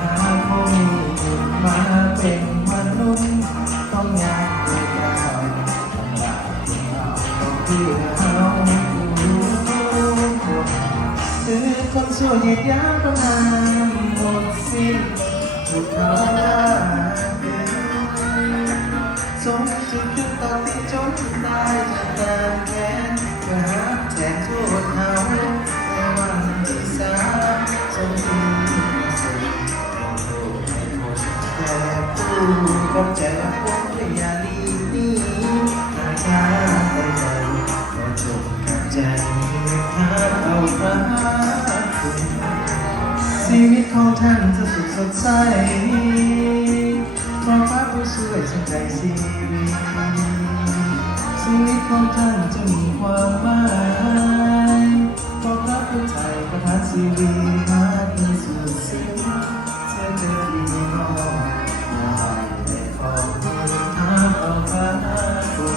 หาผู้มาเป็นมนุษย์ต้องยากด้วยกันต้องลาต้องเพื่อเอาคือคนสวยเหยียดยามประมาณหมดสิ้นถูกเขาละสมจุดจุดตอนที่จนตายจากการแค้นเพื่อหาแทนโทษเขาในวันที่สามสมบูรณ์แต่ผู้กับใจละคนก็อย่าลีนี้หาทางไปใจก็จบกับใจหาเอาพระชีวิตของท่านจะสุขสดใสเพราะพระผู้ช่วยทรงใจชีวิตของท่านจะมีความหมายเพราะพระผู้ไทยประทานชีวิตมาที่สุดสิ้นเชื่อเจอพี่น้องมาให้ขอบคุณทางเอาพระคุณ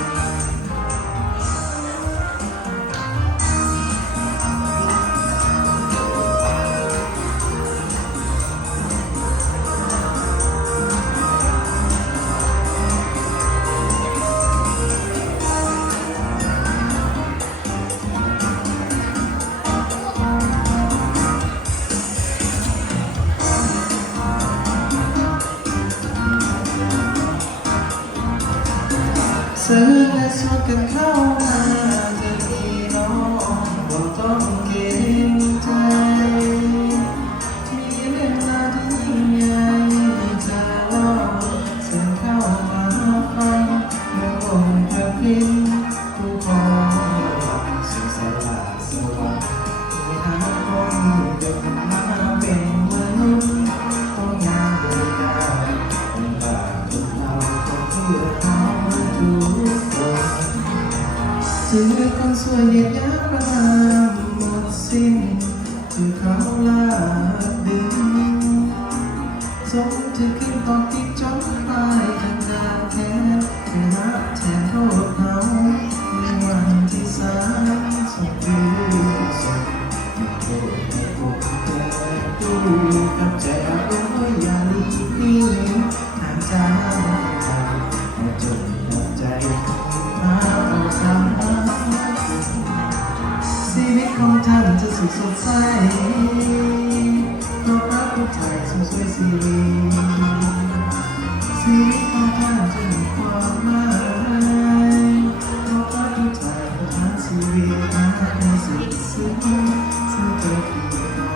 ซื้อและสวดกันเข้ามาจะมีน้องบ่ต้องเกรงใจมีเรื่องราวที่ยิ่งใหญ่จะเล่าเสียงเข้ามาฟังเมื่อองค์พระพิมพ์ผู้ครองสุขสละสวรรค์ที่หาคนเดินมาเป็นมนุษย์ต้องยากโดยการเป็นบาปเป็นเราต้องเพื่อเขาชีวิตคนสวยเหยียดยามประมาณหมดสิ้นที่เขาลาดึงสมที่ขึ้นตอนที่จมตายจนดาวแค่ไม่รักแทนโทษเขาในวันที่สามสมบูรณ์สมโทษในกบแต่ตู้กับใจอารมณ์อย่าลีกนี้ทางใจมาจนหมดใจมาเอาทำชีวิตของท่านจะสุขสดใสเพราะพระผู้ไทยทรงช่วยชีวิตของท่านจะมีความหมายเพราะพระผู้ไทยประทานชีวิตมาให้สุดซึ้งซึ่งเกิดพี่น้อง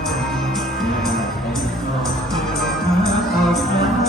และเป็นครอบครัวมาต่อพระ